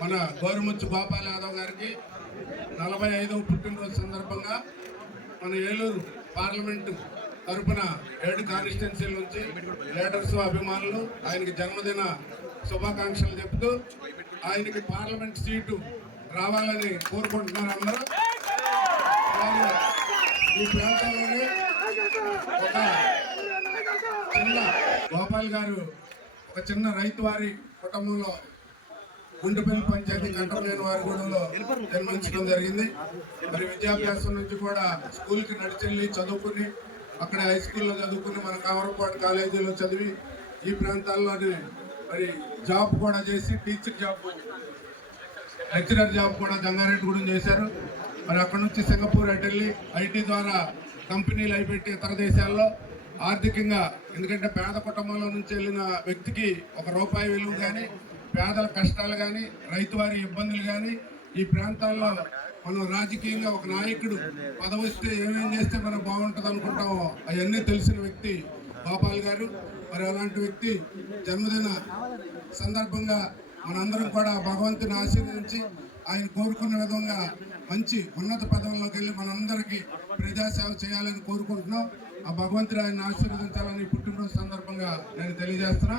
మన గోరుముచ్చు గోపాల్ యాదవ్ గారికి 45వ పుట్టినరోజు సందర్భంగా మన ఏలూరు పార్లమెంటు తరపున 7 కాన్స్టిట్యున్సీల నుంచి లీడర్స్ అభిమానులు ఆయనకి జన్మదిన శుభాకాంక్షలు చెప్తూ ఆయనకి పార్లమెంట్ సీటు రావాలని కోరుకుంటున్నారు అందరూ. ఈ ప్రాంతంలోనే ఒక చిన్న గోపాల్ గారు ఒక చిన్న రైతు వారి కుటుంబంలో గుండెపల్లి పంచాయతీ కంటలేని వారి గూడెంలో జన్మించడం జరిగింది. మరి విద్యాభ్యాసం నుంచి కూడా స్కూల్కి నడిచెళ్ళి చదువుకుని అక్కడ హై స్కూల్లో చదువుకుని మన కామరపాటు కాలేజీలో చదివి ఈ ప్రాంతాల్లోనే మరి జాబ్ కూడా చేసి టీచర్ జాబ్ లెక్చరర్ జాబ్ కూడా జంగారెడ్డిగూడెం చేశారు. మరి అక్కడ నుంచి సింగపూర్ వెళ్ళి ఐటీ ద్వారా కంపెనీలు అయిపెట్టి ఇతర దేశాల్లో ఆర్థికంగా, ఎందుకంటే పేద కుటుంబంలో నుంచి వెళ్ళిన వ్యక్తికి ₹1 విలువ కానీ, పేదల కష్టాలు కానీ, రైతు వారి ఇబ్బందులు కానీ, ఈ ప్రాంతాల్లో మనం రాజకీయంగా ఒక నాయకుడు పదవి వస్తే ఏమేం చేస్తే మనం బాగుంటుంది అనుకుంటామో అవన్నీ తెలిసిన వ్యక్తి గోపాల్ గారు. మరి అలాంటి వ్యక్తి జన్మదిన సందర్భంగా మనందరం కూడా భగవంతుని ఆశీర్వదించి ఆయన కోరుకున్న విధంగా మంచి ఉన్నత పదవుల్లోకి వెళ్ళి మనందరికీ ప్రజాసేవ చేయాలని కోరుకుంటున్నాం. ఆ భగవంతుడు ఆయన ఆశీర్వదించాలని పుట్టినరోజు సందర్భంగా నేను తెలియజేస్తున్నా.